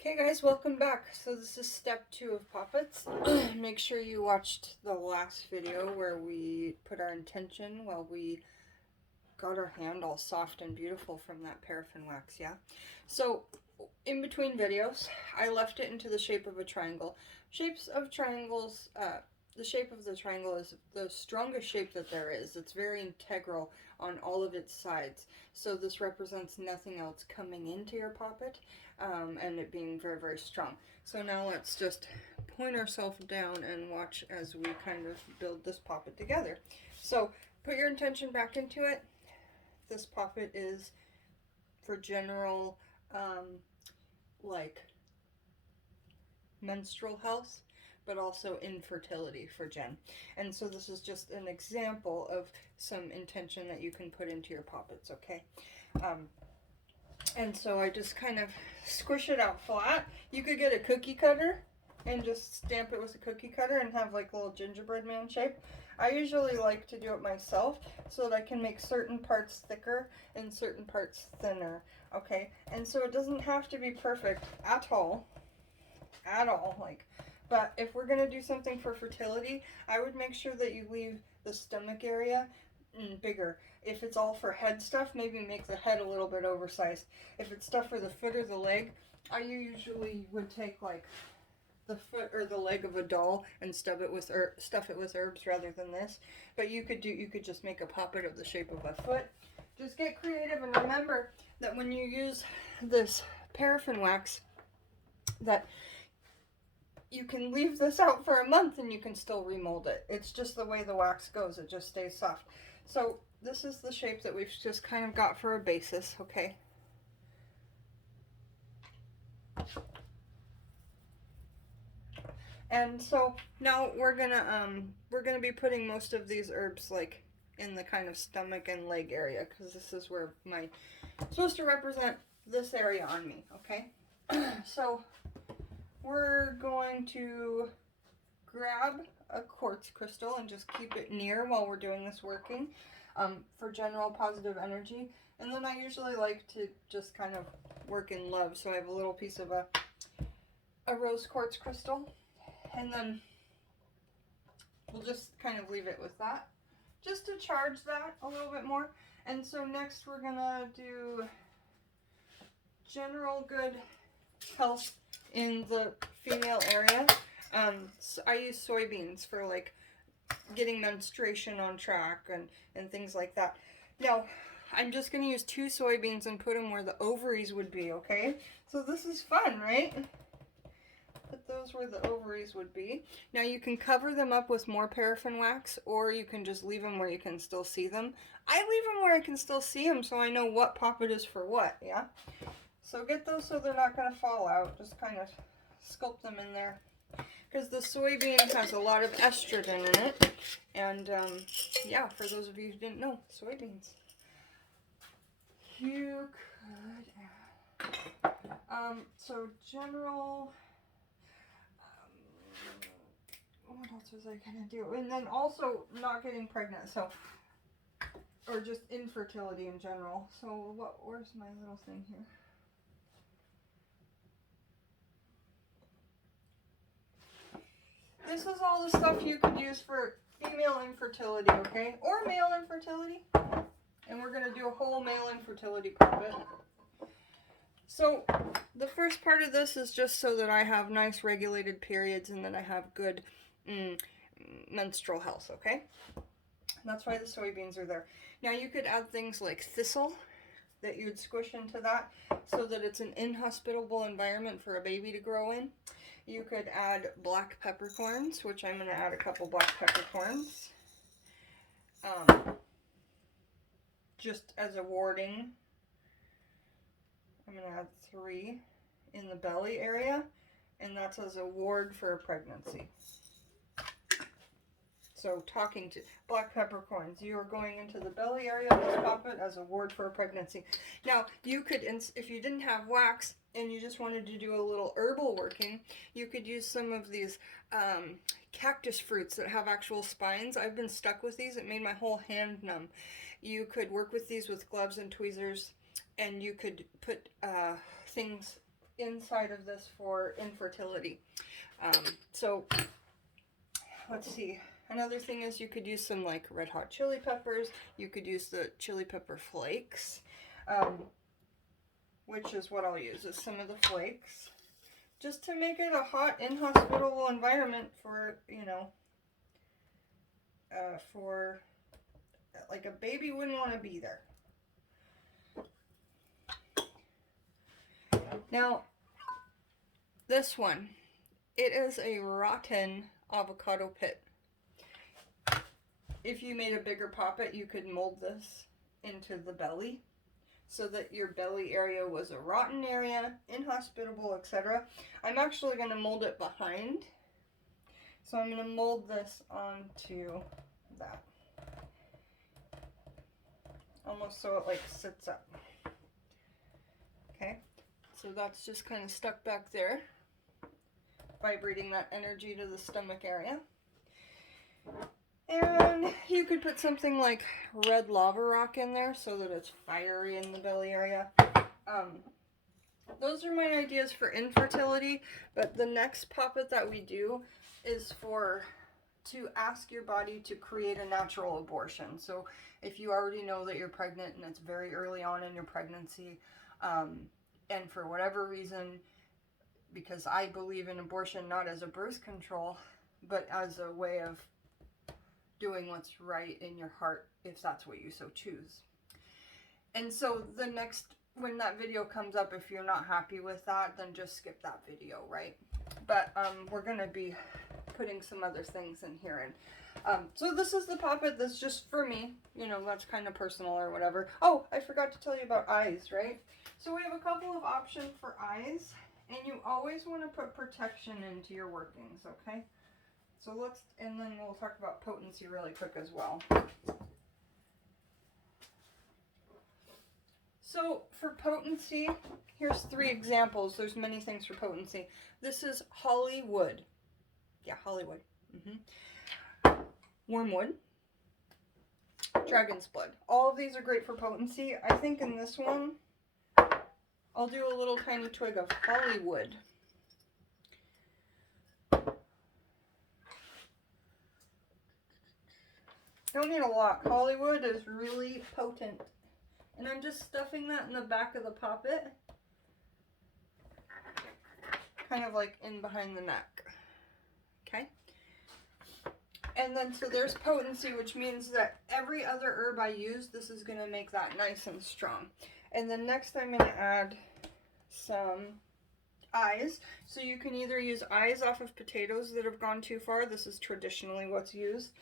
Okay guys, welcome back. So this is step 2 of poppets. Make sure you watched the last video where we put our intention while we got our hand all soft and beautiful from that paraffin wax, yeah? So in between videos, I left it into the shape of a triangle. Shapes of triangles, the shape of the triangle is the strongest shape that there is. It's very integral on all of its sides. So this represents nothing else coming into your poppet and it being very, very strong. So now let's just point ourselves down and watch as we kind of build this poppet together. So put your intention back into it. This poppet is for general like menstrual health, but also infertility for Jen. And so this is just an example of some intention that you can put into your poppets, okay? And so I just kind of squish it out flat. You could get a cookie cutter and just stamp it with a cookie cutter and have like a little gingerbread man shape. I usually like to do it myself so that I can make certain parts thicker and certain parts thinner, okay? And so it doesn't have to be perfect at all, like, but if we're going to do something for fertility, I would make sure that you leave the stomach area bigger. If it's all for head stuff, maybe make the head a little bit oversized. If it's stuff for the foot or the leg, I usually would take like the foot or the leg of a doll and stuff it with herbs rather than this. But you could just make a poppet of the shape of a foot. Just get creative and remember that when you use this paraffin wax, that you can leave this out for a month and you can still remold it. It's just the way the wax goes, it just stays soft. So this is the shape that we've just kind of got for a basis, okay? And so now we're gonna be putting most of these herbs like in the kind of stomach and leg area because this is where my supposed to represent this area on me, okay? So we're going to grab a quartz crystal and just keep it near while we're doing this working for general positive energy. And then I usually like to just kind of work in love. So I have a little piece of a rose quartz crystal. And then we'll just kind of leave it with that. Just to charge that a little bit more. And so next we're going to do general good health in the female area. So I use soybeans for like getting menstruation on track and things like that. Now, I'm just going to use 2 soybeans and put them where the ovaries would be, okay? So this is fun, right? Put those where the ovaries would be. Now you can cover them up with more paraffin wax or you can just leave them where you can still see them. I leave them where I can still see them so I know what poppet is for what, yeah? So get those so they're not going to fall out. Just kind of sculpt them in there. Because the soybean has a lot of estrogen in it. And, yeah, for those of you who didn't know, soybeans. You could add, so general, what else was I going to do? And then also not getting pregnant, so, or just infertility in general. So where's my little thing here? This is all the stuff you could use for female infertility, okay? Or male infertility. And we're going to do a whole male infertility poppet. So the first part of this is just so that I have nice regulated periods and that I have good menstrual health, okay? That's why the soybeans are there. Now you could add things like thistle that you would squish into that so that it's an inhospitable environment for a baby to grow in. You could add black peppercorns, which I'm going to add a couple black peppercorns. Just as a warding. I'm going to add 3 in the belly area, and that's as a ward for a pregnancy. So talking to black peppercorns, you are going into the belly area of this poppet as a ward for a pregnancy. Now, you could, if you didn't have wax and you just wanted to do a little herbal working, you could use some of these cactus fruits that have actual spines. I've been stuck with these. It made my whole hand numb. You could work with these with gloves and tweezers, and you could put things inside of this for infertility. So let's see. Another thing is you could use some like red hot chili peppers. You could use the chili pepper flakes, which is what I'll use, is some of the flakes, just to make it a hot, inhospitable environment for, you know, for like a baby wouldn't want to be there. Now, this one, it is a rotten avocado pit. If you made a bigger poppet, you could mold this into the belly so that your belly area was a rotten area, inhospitable, etc. I'm actually going to mold it behind. So I'm going to mold this onto that. Almost so it like sits up. Okay, so that's just kind of stuck back there, vibrating that energy to the stomach area. And you could put something like red lava rock in there so that it's fiery in the belly area. Those are my ideas for infertility, but the next poppet that we do is to ask your body to create a natural abortion. So if you already know that you're pregnant and it's very early on in your pregnancy, and for whatever reason, because I believe in abortion not as a birth control, but as a way of doing what's right in your heart, if that's what you so choose. And so when that video comes up, if you're not happy with that, then just skip that video, right? But we're going to be putting some other things in here. And so this is the poppet that's just for me. You know, that's kind of personal or whatever. Oh, I forgot to tell you about eyes, right? So we have a couple of options for eyes. And you always want to put protection into your workings, okay? So and then we'll talk about potency really quick as well. So for potency, here's 3 examples. There's many things for potency. This is Hollywood. Yeah, Hollywood. Wormwood. Dragon's blood. All of these are great for potency. I think in this one, I'll do a little tiny twig of Hollywood. Don't need a lot. Hollywood is really potent. And I'm just stuffing that in the back of the poppet. Kind of like in behind the neck. Okay? And then so there's potency, which means that every other herb I use, this is going to make that nice and strong. And then next I'm going to add some eyes. So you can either use eyes off of potatoes that have gone too far. This is traditionally what's used.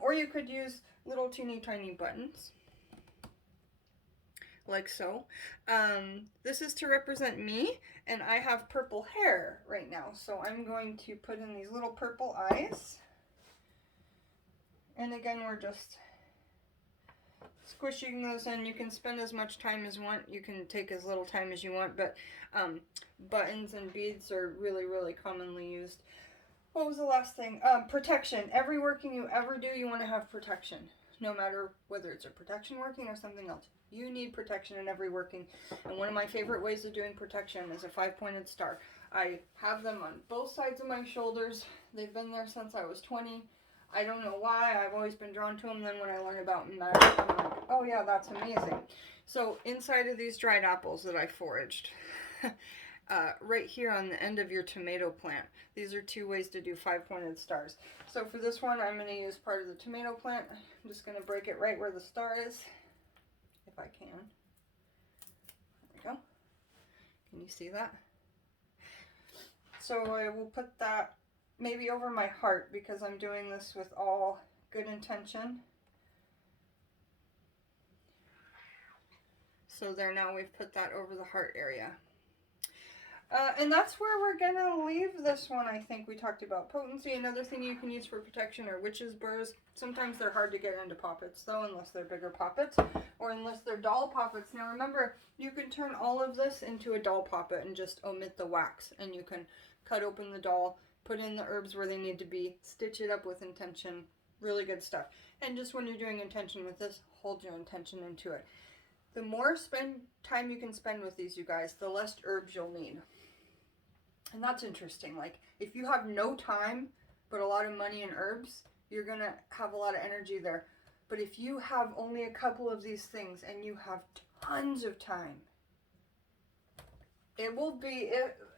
Or you could use little teeny tiny buttons, like so. This is to represent me, and I have purple hair right now, so I'm going to put in these little purple eyes. And again, we're just squishing those in. You can spend as much time as you want. You can take as little time as you want, but buttons and beads are really, really commonly used. What was the last thing? Protection. Every working you ever do, you want to have protection. No matter whether it's a protection working or something else. You need protection in every working. And one of my favorite ways of doing protection is a 5-pointed star. I have them on both sides of my shoulders. They've been there since I was 20. I don't know why. I've always been drawn to them. Then when I learn about magic, I'm like, oh yeah, that's amazing. So inside of these dried apples that I foraged, right here on the end of your tomato plant, these are 2 ways to do 5-pointed stars. So for this one, I'm going to use part of the tomato plant. I'm just going to break it right where the star is, if I can. There we go. Can you see that? So I will put that maybe over my heart, because I'm doing this with all good intention. So there, now we've put that over the heart area. And that's where we're going to leave this one, I think. We talked about potency. Another thing you can use for protection are witches' burrs. Sometimes they're hard to get into poppets, though, unless they're bigger poppets, or unless they're doll poppets. Now, remember, you can turn all of this into a doll poppet and just omit the wax. And you can cut open the doll, put in the herbs where they need to be, stitch it up with intention. Really good stuff. And just when you're doing intention with this, hold your intention into it. The more time you can spend with these, you guys, the less herbs you'll need. And that's interesting. Like, if you have no time, but a lot of money and herbs, you're going to have a lot of energy there. But if you have only a couple of these things and you have tons of time, it will be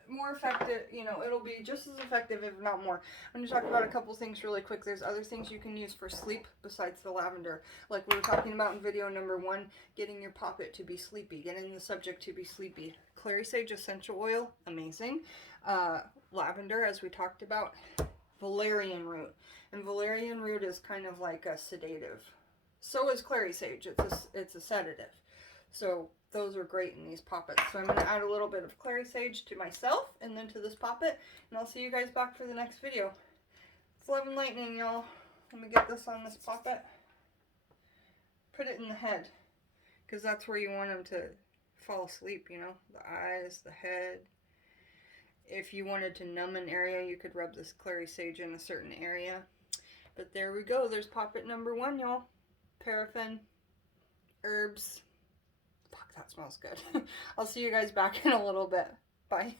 more effective, you know, it'll be just as effective, if not more. I'm going to talk about a couple things really quick. There's other things you can use for sleep besides the lavender. Like we were talking about in video number 1, getting your poppet to be sleepy, getting the subject to be sleepy. Clary sage essential oil, amazing. Lavender, as we talked about. Valerian root. And valerian root is kind of like a sedative. So is clary sage. It's a sedative. So those are great in these poppets. So I'm going to add a little bit of clary sage to myself and then to this poppet. And I'll see you guys back for the next video. It's love and lightning, y'all. Let me get this on this poppet. Put it in the head, because that's where you want them to fall asleep, you know. The eyes, the head. If you wanted to numb an area, you could rub this clary sage in a certain area. But there we go. There's poppet number 1, y'all. Paraffin, herbs. Fuck, that smells good. I'll see you guys back in a little bit. Bye.